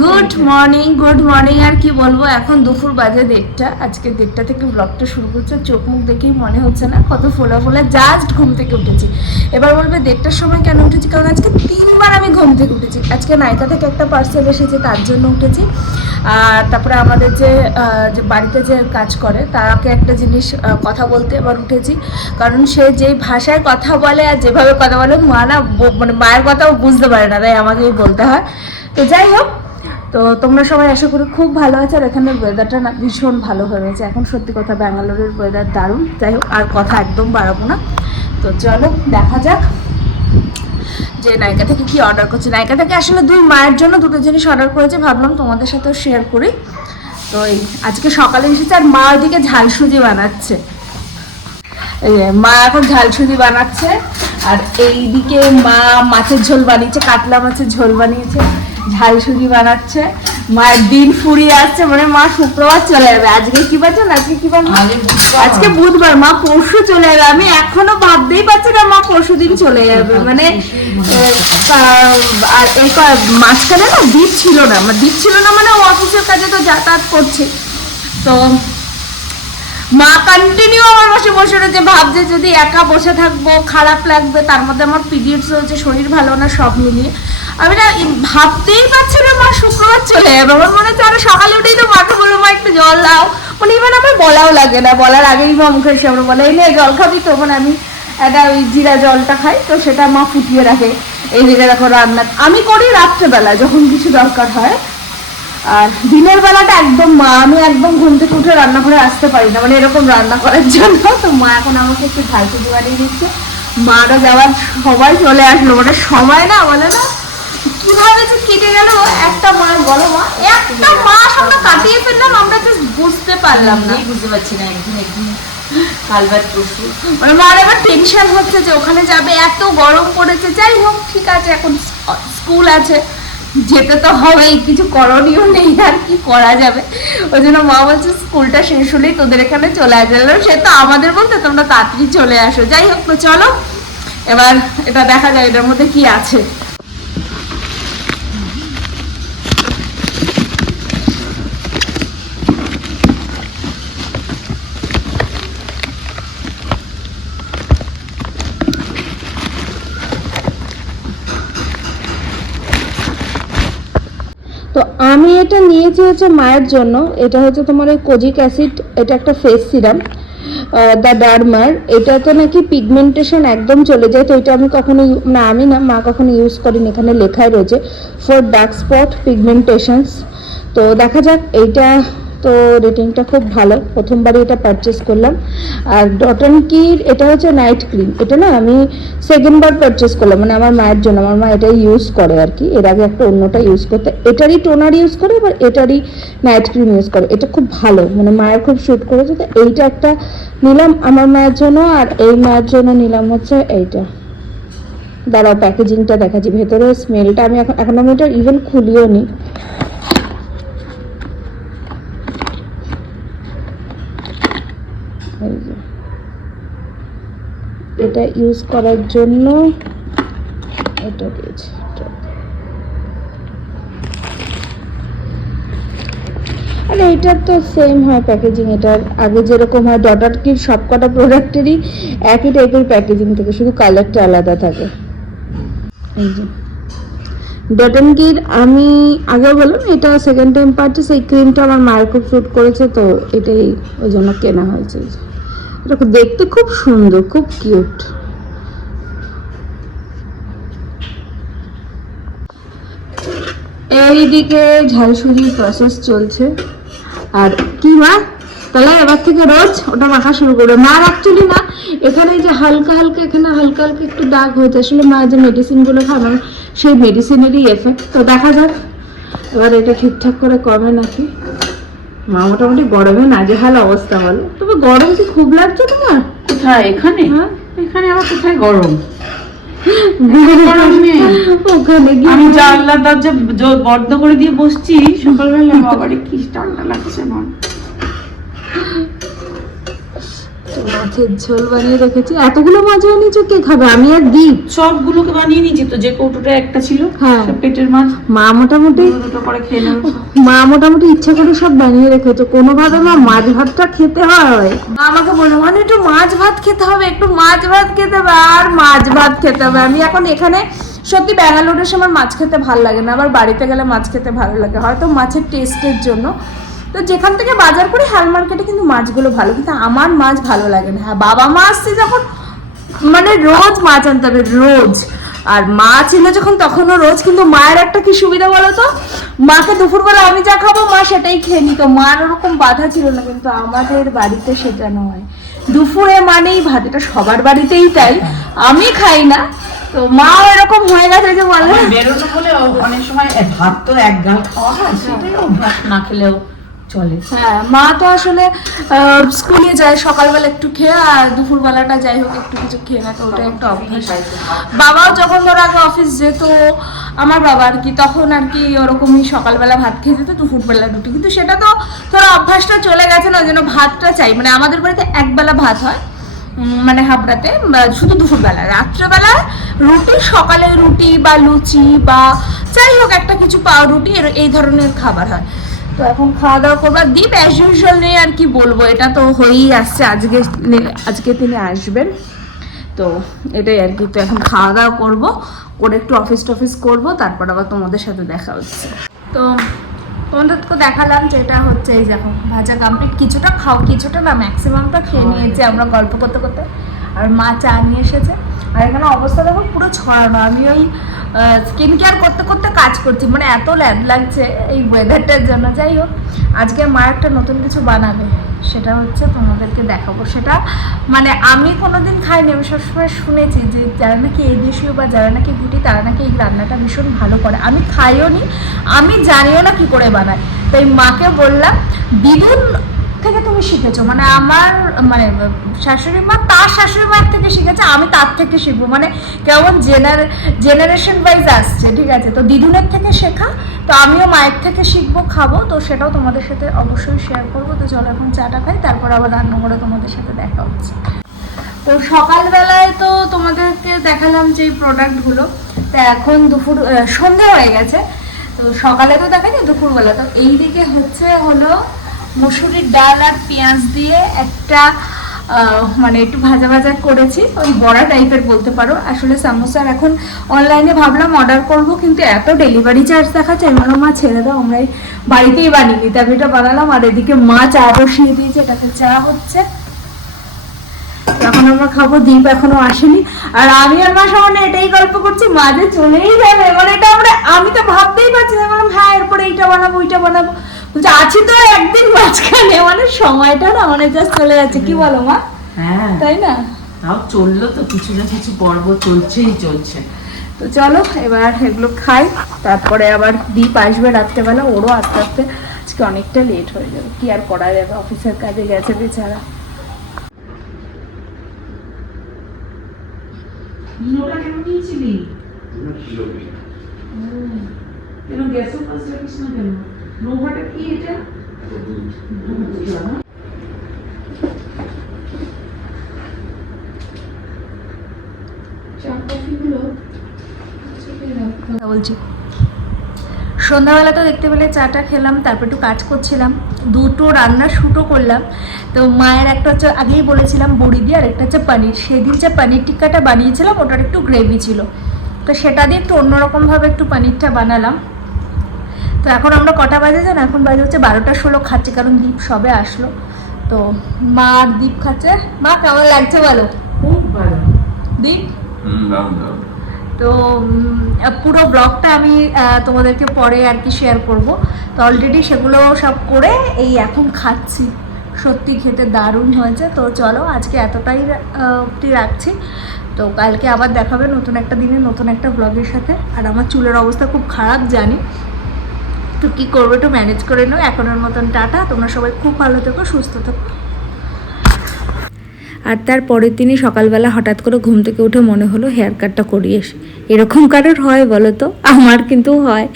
Good morning good morning আর কি বলব? এখন দুপুর বাজে দেড়টা। আজকে দেড়টা থেকে ব্লগটা শুরু করছে। চোখ মুখ দেখেই মনে হচ্ছে না কত ফোলা ফোলা। জাস্ট ঘুম থেকে উঠেছি। এবার বলবে দেড়টার সময় কেন উঠেছি? কারণ আজকে তিনবার আমি ঘুম থেকে উঠেছি। আজকে নায়িকা থেকে একটা পার্সেল এসেছে, তার জন্য উঠেছি। আর তারপরে আমাদের যে যে বাড়িতে যে কাজ করে, তাকে একটা জিনিস কথা বলতে এবার উঠেছি। কারণ সে যেই ভাষায় কথা বলে আর যেভাবে কথা বলে, মা না মানে মায়ের কথাও বুঝতে পারে না। তাই আমাকেই বলতে হয়। তো যাই হোক, তো তোমরা সবাই আশা করি খুব ভালো আছো আর এখানে ওয়েদারটা না ভীষণ ভালো হয়ে গেছে। এখন সত্যি কথা ব্যাঙ্গালোরের ওয়েদার দারুণ। যাই হোক, আর কথা একদম বাড়াবো না। তো চলো, দেখা যাক যে নায়িকা থেকে কি অর্ডার করছে। নায়িকা থেকে আসলে দুই মায়ের জন্য দুটো জিনিস অর্ডার করেছে, ভাবলাম তোমাদের সাথেও শেয়ার করি। তো এই, আজকে সকালে এসেছে আর মা ওইদিকে ঝাল সুজি বানাচ্ছে। মা এখন ঝাল সুজি বানাচ্ছে আর এইদিকে মা মাছের ঝোল বানিয়েছে কাতলা মাছের ঝোল বানিয়েছে ঝাল সুজি বানাচ্ছে। মায়ের দিন ফুরিয়ে আসছে মানে মা শুক্রবার চলে যাবে। আজকে কি বার জানো? আজকে কি বার? আজকে বুধবার। মা পরশু চলে যাবে। আমি এখনও ভাবতেই পারছি না মা পরশু দিন চলে যাবে। মানে আর এই মাঝখানে না দ্বীপ ছিল না। আমার দ্বীপ ছিল না মানে ও অফিসের কাজে তো যাতায়াত করছে। তো মা কন্টিনিউ আমার বসে বসে রয়েছে। ভাবছে যদি একা বসে থাকব, খারাপ লাগবে, তার মধ্যে আমার পিরিয়ডস হয়েছে শরীর ভালো না, সব মিলিয়ে। আমি না ভাবতেই পারছি না, মা, শুক্রবার চলে যাবে। আমার মনে হচ্ছে আরও সকালে উঠেই তো মাকে বলব, মা, একটু জল দাও। মানে ইভেন আমার বলাও লাগে না। বলার আগেই মা মুখের সামনে বলে এই নিয়ে জল খাবি তো। মানে আমি একটা ওই জিরা জলটা খাই, তো সেটা মা ফুটিয়ে রাখে। এই দিকে দেখো রান্না। আমি করি রাত্রেবেলা, যখন কিছু দরকার হয়। দিনের বেলাটা একদম মা আমি একদম ঘুম থেকে উঠে রান্না করে আসতে পারি না মানে এরকম রান্না করার জন্য। তো মা এখন আমাকে একটু ঝাল সুজি বানিয়ে দিচ্ছে। মারা যাওয়ার সবাই চলে আসলো মানে সময় না বলে না কীভাবে যে কেটে গেল? একটা মাস বলো মা একটা মাস আমরা কাটিয়ে ফেললাম আমরা জাস্ট বুঝতে পারলাম না। বুঝতে পারছি না একদিন একদিন কাল বাদ পরশু। মানে মার টেনশন হচ্ছে যে ওখানে যাবে এত গরম পড়েছে যাই হোক ঠিক আছে এখন স্কুল আছে। যেতে তো হবেই, কিছু করণীয় নেই আর কি করা যাবে। ওই জন্য মা বলছে, স্কুলটা শেষ হলেই তোদের এখানে চলে আসলো সে তো আমাদের বলতে, তোমরা তাড়াতাড়ি চলে আসো। যাই হোক, তো চলো, এবার এটা দেখা যায় এটার মধ্যে কি আছে তো আমি এটা নিয়েছি হচ্ছে মায়ের জন্য, এটা হচ্ছে তোমার ওই কোজিক অ্যাসিড, এটা একটা ফেস সিরাম দ্য ডারমার, এটাতে নাকি পিগমেন্টেশন একদম চলে যায়, তো এটা আমি কখনো না, আমি না, মা কখনো ইউজ করিনি, এখানে লেখাই রয়েছে ফর ডার্ক স্পট পিগমেন্টেশনস তো দেখা যাক, এইটা তো রেটিংটা খুব ভালো। প্রথমবারই এটা পারচেস করলাম। আর ডটন কির এটা হচ্ছে নাইট ক্রিম এটা না আমি সেকেন্ড বার পারচেস করলাম। মানে আমার মায়ের জন্য। আমার মা এটাই ইউজ করে আর কি। এর আগে একটা অন্যটা ইউজ করতে। এটারই টোনার ইউজ করে এবার এটারই নাইট ক্রিম ইউজ করে। এটা খুব ভালো। মানে মায়ের খুব শ্যুট করেছে। তো এইটা একটা নিলাম আমার মায়ের জন্য। আর এই মায়ের জন্য নিলাম হচ্ছে এইটা। দাঁড়াও প্যাকেজিংটা দেখাচ্ছি। ভেতরে স্মেলটা আমি এখন এখন আমি এটা ইভেন খুলিও নি এই যে। এটা ইউজ করার জন্য এটা এটা। আরে এটার তো সেম হয় প্যাকেজিং এটার আগে যেরকম হয় ডটার কি সবকটা প্রোডাক্টেরই একই টাইপের প্যাকেজিং থাকে, শুধু কালারটা আলাদা থাকে। ডটন কির আমি আগে বললাম, এটা সেকেন্ড টাইম পারচেস এই ক্রিমটা আমার মায়ের খুব শ্যুট করেছে, তো এটাই ওই জন্য কেনা হয়েছে। এটা দেখতে খুব সুন্দর, খুব কিউট। এইদিকে ঝালসুজির প্রসেস চলছে। আর কি মা? তাহলে এবার থেকে রোজ ওটা মাখা শুরু করবে। মা অ্যাকচুয়ালি না এখানে যে হালকা হালকা, এখানে হালকা হালকা একটু দাগ হয়েছে। আসলে মা যে মেডিসিনগুলো খায় মানে সেই মেডিসিনেরই এফেক্ট তো দেখা যাক। এবার এটা ঠিকঠাক করে কমে নাকি? মা মোটামুটি গরমে নাজেহাল অবস্থা হলো তবে গরম কি খুব লাগছে তোমার? কোথায়? এখানে? হ্যাঁ। এখানে আবার কোথায় গরম? আমি জানলা দরজা বন্ধ করে দিয়ে বসছি। সকালবেলা বাবারে কি ঠান্ডা লাগছে আমার মাছের ঝোল বানিয়ে রেখেছি। এতগুলো মাছ বানিয়েছো কে খাবে? আমি আর দীপ সবগুলোকে বানিয়ে নিয়েছি তো যে কৌটোটা একটা ছিল হ্যাঁ। পেটের মাছ। মা মোটামুটি দুটো দুটো করে খেয়ে নেবে। মা মোটামুটি ইচ্ছা করে সব বানিয়ে রেখেছো। কোনোভাবে মা মাছ ভাতটা খেতে হয়। মা আমাকে বলল মানে একটু মাছ ভাত খেতে হবে একটু মাছ ভাত খেতে হবে আর মাছ ভাত খেতে হবে। আমি এখন এখানে সত্যি ব্যাঙ্গালোরের সময় মাছ খেতে ভালো লাগে না আবার বাড়িতে গেলে মাছ খেতে ভালো লাগে। হয়তো মাছের টেস্টের জন্য। তো যেখান থেকে বাজার করি, হাল মার্কেটে কিন্তু মাছগুলো ভালো, কিন্তু আমার মাছ ভালো লাগে না। হ্যাঁ বাবা মা আসছে যখন মানে রোজ মাছ আনতে হবে, রোজ। আর মা ছিল যখন, তখনও রোজ, কিন্তু মায়ের একটা কি সুবিধা বলো তো? মাকে দুপুরবেলা আমি যা খাব, মা সেটাই খেয়ে নিত। মার ওরকম বাধা ছিল না, কিন্তু আমাদের বাড়িতে সেটা নয়। দুপুরে মানেই ভাত, এটা সবার বাড়িতেই তাই। আমি খাই না, তো মা এরকম হয়ে গেছে যে বলে বেরোনো হলে অনেক সময় ভাত তো এক গাল খাওয়া হয়, সেটাই অভ্যাস না খেলেও। চলে হ্যাঁ মা তো আসলে স্কুলে যায় সকালবেলা একটু খেয়ে, আর দুপুরবেলাটা যাই হোক একটু কিছু খেয়ে রাখে ওটা একটা অভ্যাস। বাবাও যখন ধর আগে অফিস যেত, আমার বাবা আর কি, তখন আর কি ওরকমই সকালবেলা ভাত খেয়ে যেত, দুপুরবেলা রুটি। কিন্তু সেটা তো ধর অভ্যাসটা চলে গেছে না, যেন ভাতটা চাই। মানে আমাদের বাড়িতে একবেলা ভাত হয় মানে হাবড়াতে শুধু দুপুরবেলা। রাত্রেবেলা রুটি, সকালে রুটি বা লুচি বা যাই হোক একটা কিছু পাও রুটি এই ধরনের খাবার হয়। তো এখন খাওয়া দাওয়া করব। আর দীপ অ্যাজ ইউজুয়াল নিয়ে আর কি বলব? এটা তো হয়েই আসছে। আজকে আজকে তিনি আসবেন। তো এটাই আর কি। তো এখন খাওয়া দাওয়া করব। করে একটু অফিস টফিস করব। তারপর আবার তোমাদের সাথে দেখা হচ্ছে। তো তোমাদেরকে দেখালাম যে এটা হচ্ছে এই দেখো ভাজা কমপ্লিট কিছুটা খাও কিছুটা না ম্যাক্সিমামটা খেয়ে নিয়েছি আমরা গল্প করতে করতে। আর মা চা নিয়ে এসেছে। আর এখানে অবস্থা দেখো পুরো ছড়ানো। আমি ওই স্কিন কেয়ার করতে করতে কাজ করছি। মানে এত ল্যাদ লাগছে এই ওয়েদারটার জন্য। যাই হোক, আজকে মা একটা নতুন কিছু বানাবে, সেটা হচ্ছে তোমাদেরকে দেখাবো। সেটা মানে আমি কোনোদিন খাইনি, আমি সবসময় শুনেছি যে যারা নাকি এই দেশীয় বা যারা নাকি ঘুটি তারা নাকি এই রান্নাটা ভীষণ ভালো করে। আমি খাইও নি আমি জানিও না কি করে বানায়। তাই মাকে বললাম দিদুন থেকে তুমি শিখেছো। মানে আমার মানে শাশুড়ি মা তার শাশুড়ি মায়ের থেকে শিখেছে, আমি তার থেকে শিখব। মানে কেমন জেনার জেনারেশন ওয়াইজ আসছে, ঠিক আছে? তো দিদুনের থেকে শেখা, তো আমিও মায়ের থেকে শিখব, খাব। তো সেটাও তোমাদের সাথে অবশ্যই শেয়ার করব। তো চলো এখন চাটা খাই, তারপর আবার রান্না করে তোমাদের সাথে দেখা হচ্ছে। তো সকালবেলায় তো তোমাদেরকে দেখালাম যে প্রোডাক্টগুলো তো এখন দুপুর সন্ধে হয়ে গেছে। তো সকালে তো দেখানি দুপুরবেলা। তো এই দিকে হচ্ছে হলো মুসুরির ডাল আর পেঁয়াজ দিয়ে একটা মানে একটু ভাজা ভাজা করেছি। ওই বড়া টাইপের বলতে পারো। আসলে সামোসার এখন অনলাইনে ভাবলাম অর্ডার করব, কিন্তু এত ডেলিভারি চার্জ দেখাচ্ছে আমি বললাম মা, ছেড়ে দাও আমরাই বাড়িতেই বানিয়ে নিই এটা বানালাম, আর এদিকে মা চা বসিয়ে দিয়েছে, এটাতে চা হচ্ছে। এখন আমরা খাব দ্বীপ এখনও আসেনি। আর আমি আর মা সামনে এটাই গল্প করছি মাঝে চলেই যাবে। মানে এটা আমরা, আমি তো ভাবতেই পারছি না। বললাম হ্যাঁ এরপরে এইটা বানাবো, ওইটা বানাবো। বলছে আছি তো একদিন মাঝখানে। মানে সময়টা না মানে জাস্ট চলে যাচ্ছে। কি বলো মা? হ্যাঁ। তাই না? তাও চলল তো কিছু না কিছু পর্ব চলছেই চলছে। তো চলো এবার এগুলো খাই তারপরে আবার দ্বীপ আসবে রাত্রেবেলা ওরও আস্তে আস্তে আজকে অনেকটা লেট হয়ে যাবে। কি আর করা যাবে? অফিসের কাজে গেছে বেচারা। কেন গ্যাসের পাশে রাখিস না কেন? নোভাটা কি এটা? সন্ধ্যাবেলা তো দেখতে পেলে চাটা খেলাম, তারপর একটু কাজ করছিলাম। দুটো রান্নার শুটও করলাম। তো মায়ের একটা হচ্ছে, আগেই বলেছিলাম বড়ি দিয়ে আর একটা হচ্ছে পনির। সেদিন যে পনির টিক্কাটা বানিয়েছিলাম, ওটার একটু গ্রেভি ছিল। তো সেটা দিয়ে একটু অন্যরকমভাবে একটু পনিরটা বানালাম। তো এখন আমরা কটা বাজে জানো? এখন বাজে হচ্ছে বারোটা ষোলো খাচ্ছি কারণ দ্বীপ সবে আসলো। তো মা আর দ্বীপ খাচ্ছে। মা কেমন লাগছে বলো? খুব ভালো। দ্বীপ তো পুরো ব্লগটা আমি তোমাদেরকে পরে আর কি শেয়ার করব। তো অলরেডি সেগুলো সব করে এই এখন খাচ্ছি। সত্যি খেতে দারুণ হয়েছে। তো চলো আজকে এতটাই রাখছি। তো কালকে আবার দেখাবে নতুন একটা দিনে নতুন একটা ব্লগের সাথে। আর আমার চুলের অবস্থা খুব খারাপ জানি। তো কী করব একটু ম্যানেজ করে নাও। এখনের মতন টাটা। তোমরা সবাই খুব ভালো থেকো, সুস্থ থেকো। আর তার পরের দিনই সকালবেলা হঠাৎ করে ঘুম থেকে উঠে মনে হলো হেয়ার কাটটা করিয়ে। এরকম কারোর হয় বলো তো? আমার কিন্তু হয়।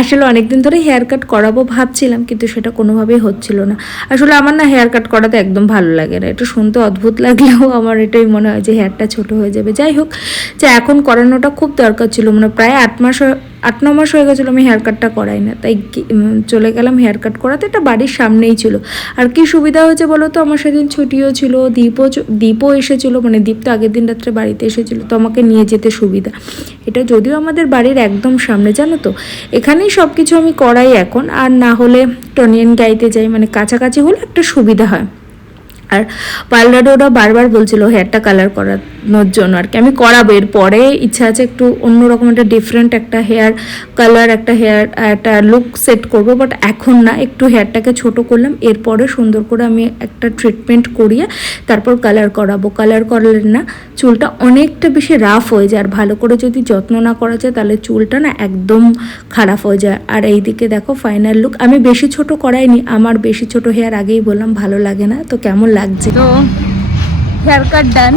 আসলে অনেকদিন ধরে হেয়ার কাট করাবো ভাবছিলাম, কিন্তু সেটা কোনোভাবেই হচ্ছিল না। আসলে আমার না হেয়ার কাট করাতে একদম ভালো লাগে না। এটা শুনতে অদ্ভুত লাগলেও আমার এটাই মনে হয় যে হেয়ারটা ছোট হয়ে যাবে। যাই হোক, যে এখন করানোটা খুব দরকার ছিল। মানে প্রায় আট মাস আট ন মাস হয়ে গেছিল আমি হেয়ার কাটটা করাই না। তাই চলে গেলাম হেয়ার কাট করাতে। এটা বাড়ির সামনেই ছিল। আর কি সুবিধা হয়েছে বলো তো? আমার সেদিন ছুটিও ছিল, দীপও দীপও এসেছিল। মানে দীপ তো আগের দিন রাত্রে বাড়িতে এসেছিল, তো আমাকে নিয়ে যেতে সুবিধা। এটা যদিও আমাদের বাড়ির একদম সামনে, জানো তো? এখানেই সব কিছু আমি করাই এখন। আর না হলে টনিয়ান গাইতে যাই মানে কাছাকাছি হলে একটা সুবিধা হয়। আর পার্লারে ওরা বারবার বলছিল হেয়ারটা কালার করানোর জন্য আর কি। আমি করাবো এর পরে ইচ্ছা আছে একটু অন্যরকম একটা ডিফারেন্ট একটা হেয়ার কালার একটা হেয়ার একটা লুক সেট করব বাট এখন না, একটু হেয়ারটাকে ছোট করলাম, এরপরে সুন্দর করে আমি একটা ট্রিটমেন্ট করিয়ে তারপর কালার করাবো। কালার করলে না, চুলটা অনেকটা বেশি রাফ হয়ে যায়, আর ভালো করে যদি যত্ন না করা যায়, তাহলে চুলটা না একদম খারাপ হয়ে যায়। আর এইদিকে দেখো ফাইনাল লুক আমি বেশি ছোট করাইনি, আমার বেশি ছোট হেয়ার আগেই বললাম, ভালো লাগে না, তো কেমন লাগছে। তো হেয়ার কাট ডান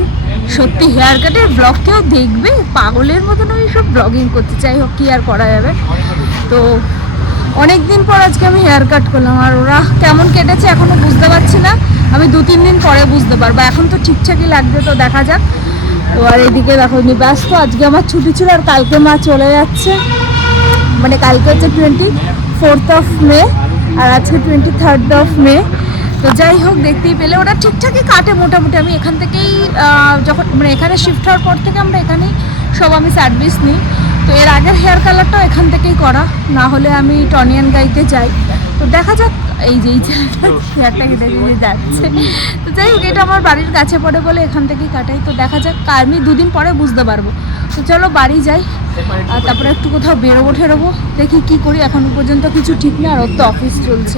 সত্যি হেয়ার কাটের ব্লগ কেউ দেখবে? পাগলের মতন আমি সব ব্লগিং করতে চাই, হোক কি আর করা যাবে। তো অনেক দিন পর আজকে আমি হেয়ার কাট করলাম, আর ওরা কেমন কেটেছে এখনও বুঝতে পারছি না। আমি দু তিন দিন পরে বুঝতে পারব, এখন তো ঠিকঠাকই লাগবে, তো দেখা যাক। তো আর এদিকে দেখো নি ব্যস্ত, আজকে আমার ছুটি ছিল আর কালকে মা চলে যাচ্ছে। মানে কালকে হচ্ছে টোয়েন্টি ফোর্থ অফ মে আর আজকে টোয়েন্টি থার্ড অফ মে তো যাই হোক, দেখতেই পেলে। ওরা ঠিকঠাকই কাটে মোটামুটি। আমি এখান থেকেই যখন মানে এখানে শিফট হওয়ার পর থেকে আমরা এখানেই সব আমি সার্ভিস নিই। তো এর আগের হেয়ার কালারটাও এখান থেকেই করা। না হলে আমি টনিয়ান গাইতে যাই। তো দেখা যাক, এই যে, এই দিয়ে যাচ্ছে। তো যাই হোক, এটা আমার বাড়ির কাছে পড়ে বলে এখান থেকেই কাটাই। তো দেখা যাক আমি দুদিন পরে বুঝতে পারব। তো চলো, বাড়ি যাই। আর তারপরে একটু কোথাও বেরোবো ঠেরোবো দেখি কি করি। এখনও পর্যন্ত কিছু ঠিক নেই, আর ওর তো অফিস চলছে।